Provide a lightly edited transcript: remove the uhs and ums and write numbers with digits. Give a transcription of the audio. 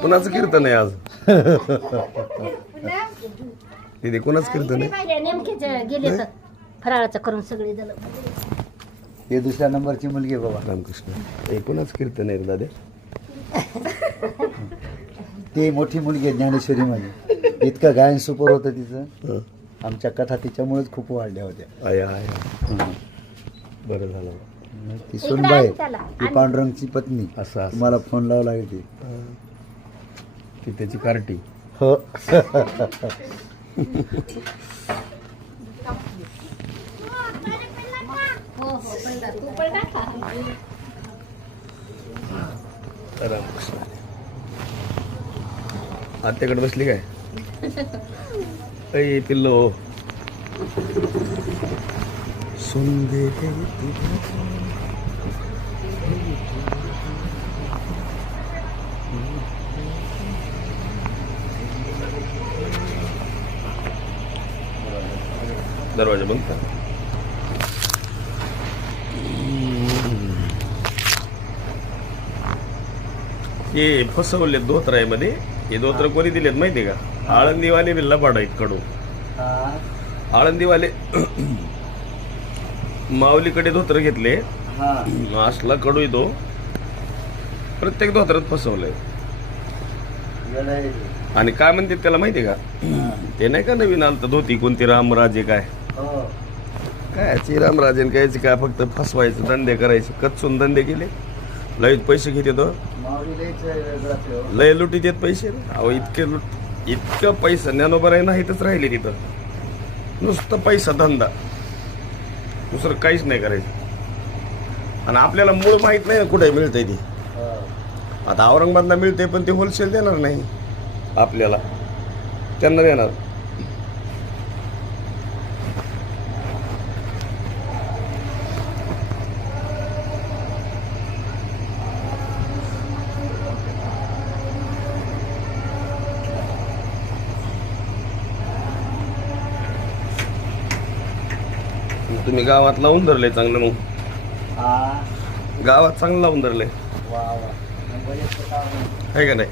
कुणाचं कीर्तन आहे आज? तिथे कुणाच कीर्तन आहे? नेमकेच गेले तर फराळाचं करून सगळे जण. हे दुसऱ्या नंबरची मुलगी आहे बाबा. रामकृष्ण. एकूणच कीर्तन आहे दादा. ती मोठी मुलगी आहे ज्ञानेश्वरी माझी. इतकं गायन सुपर होतं तिचं. आमच्या कथा तिच्यामुळेच खूप वाढल्या होत्या. आया आया. बरं झालं. ती सुनबाई ती पांडुरंगची पत्नी. असं मला फोन लावला आहे ती त्याची कार्टी. हो. रामकृष्ण. आत्याकडे बसली काय? ऐ पिल्लो सुंदे दरवाजा बंद कर. हे फसवले धोत्रामध्ये. हे धोत्र कोणी दिलेत माहिती का? आळंदीवाले लबाड आहेत कडू. आळंदीवाले माऊलीकडे धोत्र घेतले. असला कडू येतो. प्रत्येक धोत्रात फसवलंय. आणि काय म्हणतात त्याला माहिती का? ते नाही का नवीन आलतं धोती कोणती रामराजे काय काय रामराजे कायचे काय फक्त फसवायचं धंदे करायचे. कच्चून धंदे केले. लय पैसे घेते तो. लय लुटीत येत पैसे. अहो इतकं पैसा ज्ञानोबा नाहीतच राहिले तिथं. नुसतं पैसा धंदा. दुसरं काहीच नाही करायचं. आणि आपल्याला मूळ माहित नाही कुठे मिळतंय ती. आता औरंगाबादला मिळते पण ते होलसेल देणार नाही आपल्याला. त्यांना देणार. तुम्ही गावात लावून धरले चांगलं. मग गावात चांगलं लावून धरले आहे का नाही?